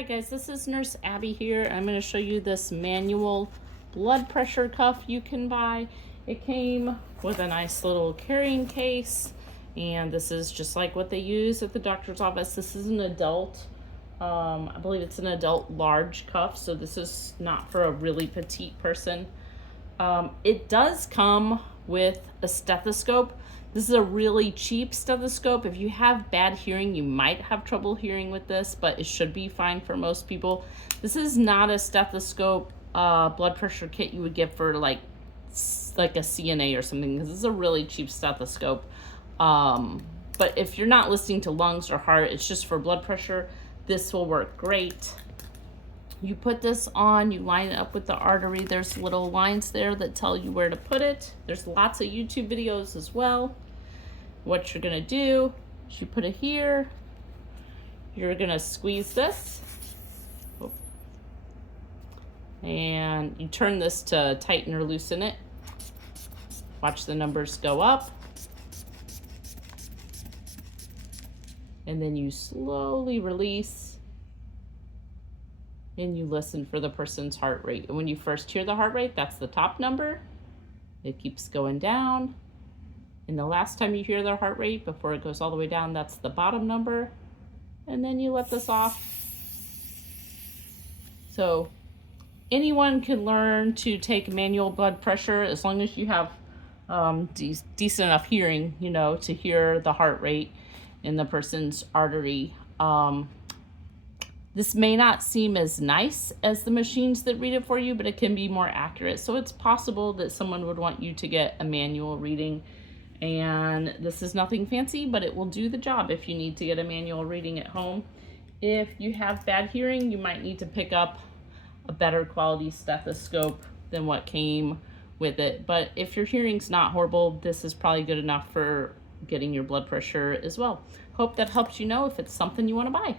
Alright guys, this is Nurse Abby here. I'm going to show you this manual blood pressure cuff you can buy. It came with a nice little carrying case, and this is just like what they use at the doctor's office. This is an adult, I believe it's an adult large cuff, so this is not for a really petite person. It does come with a stethoscope. This is a really cheap stethoscope. If you have bad hearing, you might have trouble hearing with this, but it should be fine for most people. This is not a stethoscope blood pressure kit you would get for like a CNA or something. This is a really cheap stethoscope. But if you're not listening to lungs or heart, it's just for blood pressure, this will work great. You put this on, you line it up with the artery. There's little lines there that tell you where to put it. There's lots of YouTube videos as well. What you're gonna do is you put it here. You're gonna squeeze this. And you turn this to tighten or loosen it. Watch the numbers go up. And then you slowly release. And you listen for the person's heart rate. And when you first hear the heart rate, that's the top number. It keeps going down. And the last time you hear their heart rate, before it goes all the way down, that's the bottom number. And then you let this off. So anyone can learn to take manual blood pressure as long as you have decent enough hearing, you know, to hear the heart rate in the person's artery. This may not seem as nice as the machines that read it for you, but it can be more accurate. So it's possible that someone would want you to get a manual reading. And this is nothing fancy, but it will do the job if you need to get a manual reading at home. If you have bad hearing, you might need to pick up a better quality stethoscope than what came with it. But if your hearing's not horrible, this is probably good enough for getting your blood pressure as well. Hope that helps you know if it's something you want to buy.